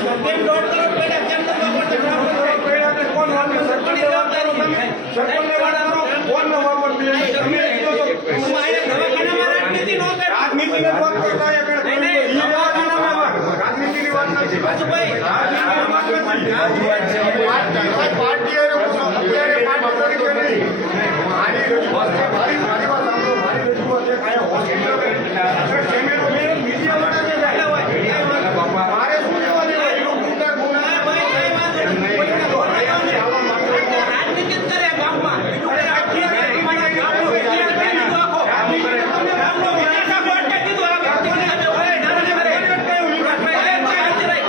રાજનીતિની વાત વાત. રાજનીતિની વાત નથી. રાજનીતિની વાત નથી. પાર્ટીએ અત્યારે પાર્ટી તરીકે નહીં. મારી રજૂઆત છે, મારી મારી વાત સાંભળો. મારી રજૂઆત છે, કાંઈ હોસ્પિટલ કેમેરો મેં મીડિયા માટે છે, સાહેબ. મારે શું લેવા દેવા? એનો ગુંડા ગુના ભાઈ, કઈ વાંધો નહીં. કોઈને દોઢ કરોડ નહીં. રાજનીતિ જ કરે ગામમાં. બીજું કઈ રાજનીતિ નથી. તમારા ગામનો વિકાસ કરી દીધો આખો. ગામનો વિકાસ આખો અટકાવી દીધો. આ વ્યક્તિને અમે હોય, નાના કરે. ભાઈ, ભાઈ, શાંતિ રાખ.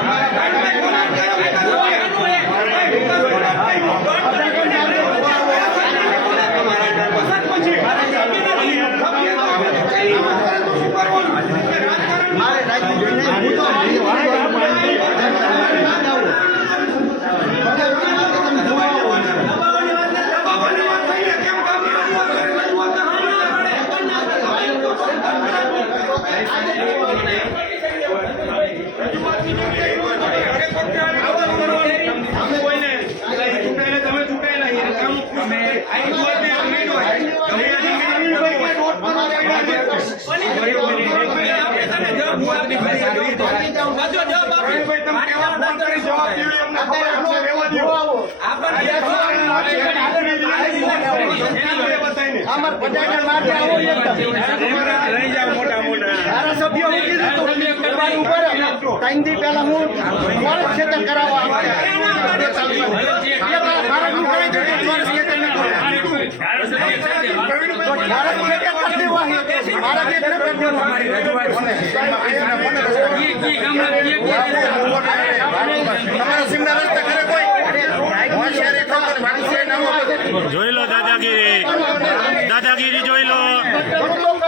ભાઈ, કોના કયો વિકાસ હોય? એનું હે. ભાઈ, વિકાસ હોય. દોઢ કરોડ રૂપિયા આપણે પંચાયત પછી. મારે જમીન નથી. આમાં તો શું કરવાનું? રાજકારણ દબાવવાની વાત નથી. દબાવવાની વાત થઈ ને કેમ કામની રજૂઆત કરી? રજૂઆત તો સાંભળો. રજૂઆતની જગ્યાએ ઈ હોય તો હરેક વખતે આવા જ કરવાનું. અમે કોઈને એટલે ચૂંટાયેલા તમે ચૂંટાયેલા એ કામ અમે આ રજૂઆતને આમ નહીં હોય. તમે આ જમીન ઈ ભાઈ કોઈ દોઢ કરોડ આપ્યા છે. આપણે તને જવાબ આપી જવાબ આપી. ભાઈ તમે કેવા ફોન કરી જવાબ દેવી અમને ખબર જ છે, રહેવા દ્યો. આપણને એના બે બધાયને. અમાર બધાને માટે આવો લઈ જાઓ મોટા મોટા ધારાસભ્યો મૂકી દીધું તમારી ઉપર ત્રણ દી પહેલા હું કોલેજ ક્ષેત્ર કરાવવા આવ્યા. એ મારા ભારતનું કરાવી દીધું, ચોરસ ક્ષેત્રની તો ચોરસ ક્ષેત્ર કરી દેવા છે. મારા બે ઘરે કરી દેવા. તમારા સીમના રસ્તે ખરે કોઈ હોશિયારી કરો ને માણસે નામ આપો. જોઈ લો દાદાગીરી. દાદાગીરી જોઈ લો.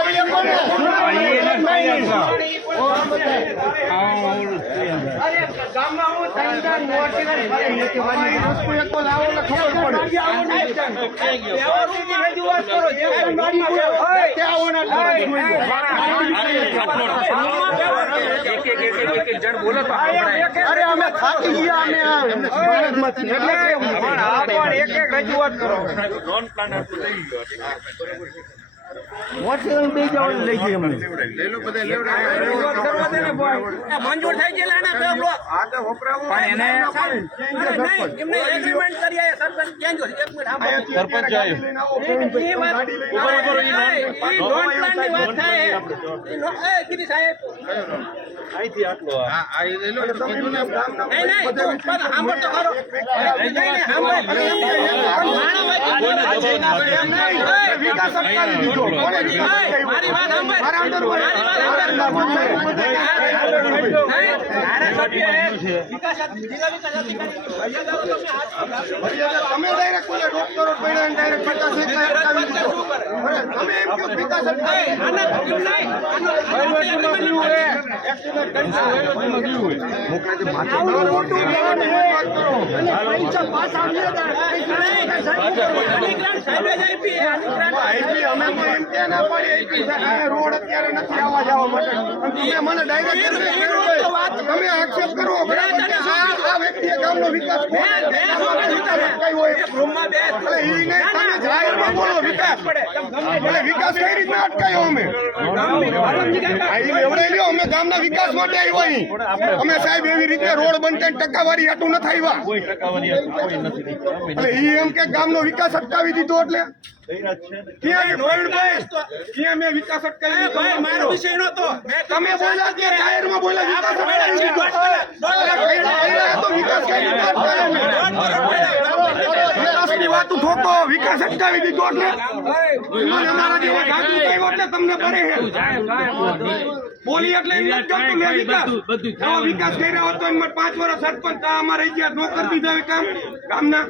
અરે અમે થાકી ગયા અમે ભારતમાંથી. એટલે કેવું? એક એક રજૂઆત કરો હોસ્પિટલ બે જવાનું લઈ જઈએ અમને મંજૂર થઈ ગયેલા ને બે બ્લોક પણ એને એમને એગ્રીમેન્ટ કરી આયા સરપંચ ચેન્જ હોય એક મિનિટ આમ સરપંચ આવ્યો. એ વાત એ લોન પ્લાનની વાત થાય. એ કીધી સાહેબ. નહીં નહીં આ સાંભળ તો ખરો. નહીં નહીં પણ માણસ તો કરો નહીં. નહીં એ, અટકાવ્યો? મારી વાત સાંભળ. મારી વાત સાંભળ નહીં, ધારાસભ્ય એ વિકાસ જિલ્લા વિકાસ અધિકારી ફરિયાદ આવે તો મેં હાથ ફરિયાદ અમે direct બોલ્યા, દોઢ કરોડ પડ્યા અને પચાસ તમે એમ કહો વિકાસ મોટું. પૈસા પાછા લે અધિગ્રહણ સાહેબે જ આપી, એ અધિગ્રહણ આઈપી અમે તો ના પાડી આઈપી છે. રોડ અત્યારે નથી આવવા જવા માટે. તમે મને ડાયરેક્ટ તમે આક્ષેપ કરો આ વ્યક્તિએ ગામનો વિકાસ અટકાવ્યો હોય. એટલે ઈ નહીં, તમે જાહેરમાં બોલો વિકાસ. એટલે વિકાસ કઈ રીતના અટકાયો અમે? અમે ગામના વિકાસ માટે આવ્યા અમે સાહેબ એવી રીતે રોડ બનતા ટકાવારી હાટું નથી આવ્યા. એટલે ઈ એમ કે ગામનો વિકાસ અટકાવી દીધો એટલે. તમે ગોવિંદભાઈ? તો ઠોકો વિકાસ અટકાવી દીધો એટલે. તમને ભરે બોલી એટલે વિકાસ. કર્યા હોત એમ પાંચ વર્ષ સરપંચ અમારે રહી ગયા નોકર દીધા કામ ગામના.